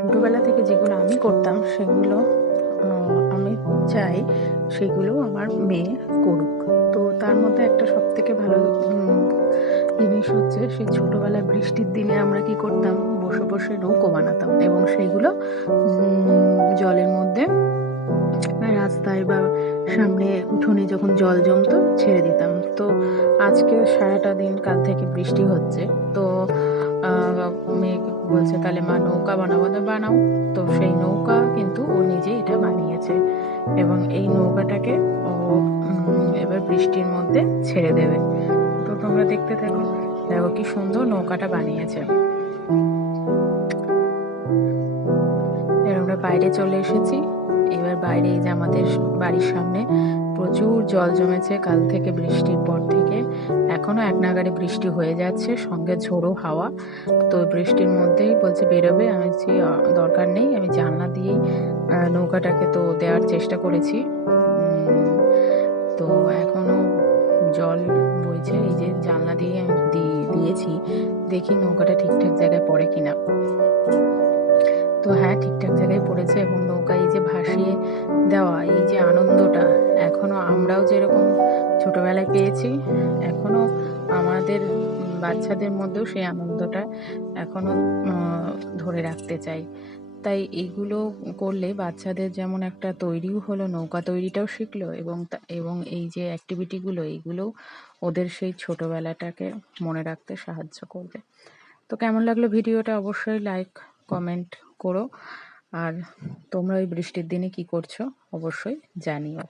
ছোটোবেলা থেকে যেগুলো আমি করতাম সেগুলো আমি চাই সেগুলো আমার মেয়ে করুক। তো তার মধ্যে একটা সবথেকে ভালো জিনিস হচ্ছে, সেই ছোটোবেলায় বৃষ্টির দিনে আমরা কি করতাম, বসে বসে নৌকো বানাতাম এবং সেইগুলো জলের মধ্যে রাস্তায় বা সামনে উঠোনে যখন জল জমতো ছেড়ে দিতাম। তো আজকে সারাটা দিন কাল থেকে বৃষ্টি হচ্ছে, তো মেয়েকে বলছে তাহলে মা নৌকা বানাবো, তো বানাও। তো সেই নৌকা কিন্তু ও নিজে এটা বানিয়েছে এবং এই নৌকাটাকে ও এবার বৃষ্টির মধ্যে ছেড়ে দেবে। তো তোমরা দেখতে থাকো, দেখো কি সুন্দর নৌকাটা বানিয়েছে। এবার আমরা বাইরে চলে এসেছি। এবার বাইরে এই যে আমাদের বাড়ির সামনে প্রচুর জল জমেছে কাল থেকে, বৃষ্টির পর থেকে এখনো এক নাগাড়ে বৃষ্টি হয়ে যাচ্ছে, সঙ্গে ঝোড়ো হাওয়া। তো বৃষ্টির মধ্যেই বলছে বেরোবে, আমি বলছি দরকার নেই, আমি জানলা দিয়েই নৌকাটাকে তো দেওয়ার চেষ্টা করেছি। তো এখনো জল বইছে, এই যে জানলা দিয়ে আমি দিয়েছি, দেখি নৌকাটা ঠিকঠাক জায়গায় পড়ে কিনা। তো হ্যাঁ, ঠিকঠাক জায়গায় পড়েছে এবং নৌকা এই যে ভাসিয়ে দেওয়া, এই যে আনন্দটা এখনো আমরাও যেরকম ছোটবেলায় পেয়েছি, এখনো আমাদের বাচ্চাদের মধ্যেও সেই আনন্দটা এখনো ধরে রাখতে চাই। তাই এইগুলো করলে বাচ্চাদের যেমন একটা তৈরিও হলো, নৌকা তৈরিটাও শিখলো এবং এই যে অ্যাক্টিভিটিগুলো, এইগুলো ওদের সেই ছোটবেলাটাকে মনে রাখতে সাহায্য করবে। তো কেমন লাগলো ভিডিওটা অবশ্যই লাইক কমেন্ট করো, আর তোমরা ওই বৃষ্টির দিনে কি করছো অবশ্যই জানিও।